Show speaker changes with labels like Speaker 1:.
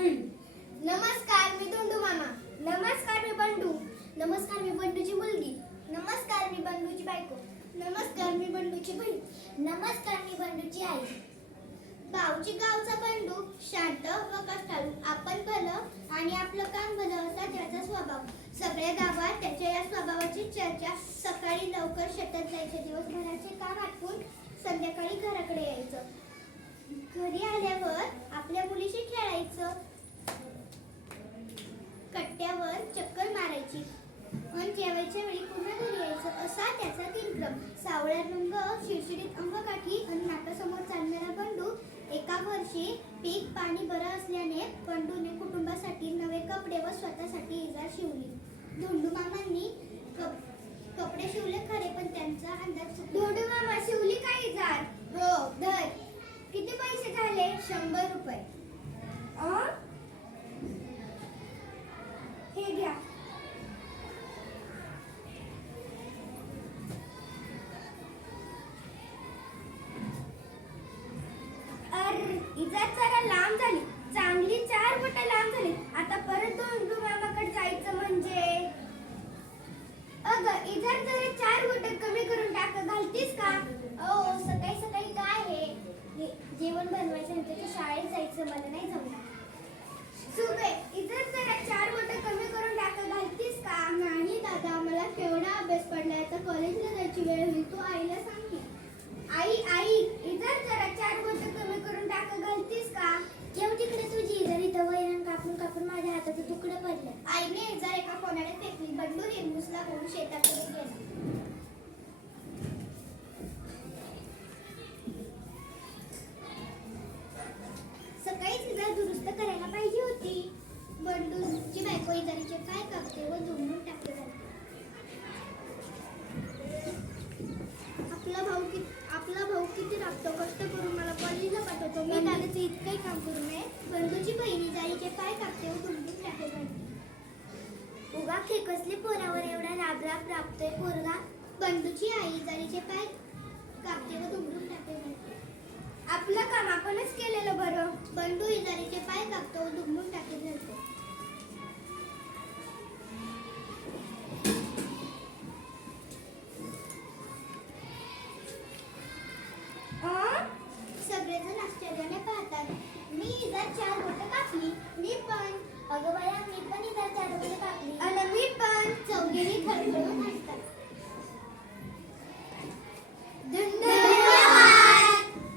Speaker 1: नमस्कार मी तोंडू मामा. नमस्कार
Speaker 2: मी बंडू. नमस्कार मी बंडूची मुलगी. नमस्कार मी बंडूची बायको.
Speaker 3: नमस्कार मी बंडूची बहीण.
Speaker 2: नमस्कार मी बंडूची आई.
Speaker 3: गावची गावचा बंडू शांत व कष्टाळू. आपण भलं आणि आपलं काम भलं असा त्याचा स्वभाव. सगळ्या गावात त्याच्या या स्वभावाची चर्चा. सकाळी लवकर शेतात जायचे दिवसभराचे काम आठवून संध्याकाळी घराकडे यायचं. घरी आल्यावर आपल्या मुलीशी खेळायचं. कट्ट्यावर चक्कर मारायची. पण जेवायच्या वेळी पुन्हा घरी यायचं असा त्याचा दिनक्रम. सावळ्या रंग शिरशिरीत अंगकाठी आणि नाकासमोर चालणारा बंडू एका वर्षी पीक पाणी बरं असल्याने बंडूने कुटुंबासाठी नवे कपडे व स्वतःसाठी इजा शिवली धोंडू मामांनी कप- कपडे शिवले खरे पण त्यांचा अंदाज चुकला. धोंडू
Speaker 1: मामा शिवली काय इजार हो धर किती पैसे झाले शंभर रुपये अं? हे घ्या अर इजार जरा लांब झाली चांगली चार बोट लांब झाली आता परत दोन मामाकडे जायचं म्हणजे अग इजार जरा चार बोट कमी करून टाक घालतीस का
Speaker 2: ओ सकाळी सकाळी काय आहे हे जेवण बनवायचं आणि त्याच्या शाळेत जायचं मला नाही जमणार
Speaker 1: सुबे इतर जरा चार बोट कमी करून टाक घालतीस का नाही दादा मला केवढा अभ्यास पडलाय तर
Speaker 3: कॉलेजला
Speaker 1: वेळ होईल तू आईला सांगे आई आई इधर जरा चार बोट कमी करून टाक घालतीस का?
Speaker 2: ठेव तिकडे तुझी इधर इथं वैरण कापून कापून माझ्या हाताचे तुकडे पडले.
Speaker 3: आईने इजार एका कोणाने फेकली बंडू रेमूसला होऊन शेताकडे गेला. सकाळीच इजार दुरुस्त करायला पाहिजे होती. बंडूची बायको इधरीचे काय करते व तुम्ही टाकले जाते आपला भाऊ किती आपला भाऊ किती लागतो कष्ट करून मला कॉलेजला पाठवतो. मी त्याचं इतकंही काम करू नये बंधूची बहिणी जाईचे पाय कापते व झोंबून टाकले
Speaker 2: उगा खेकसले पोरावर एवढा राब राब राबतोय पोरगा.
Speaker 3: बंधूची आई जारीचे पाय कापते व दुमडून टाकते
Speaker 1: आपलं काम आपणच केलेलं बरं.
Speaker 3: बंडू इजारीचे पाय कापतो व दुमडून टाकले मी पण.
Speaker 2: अगं बाया मी पण इतर चार टाकली.
Speaker 1: आणि मी पण
Speaker 3: चौघेही ठरलो.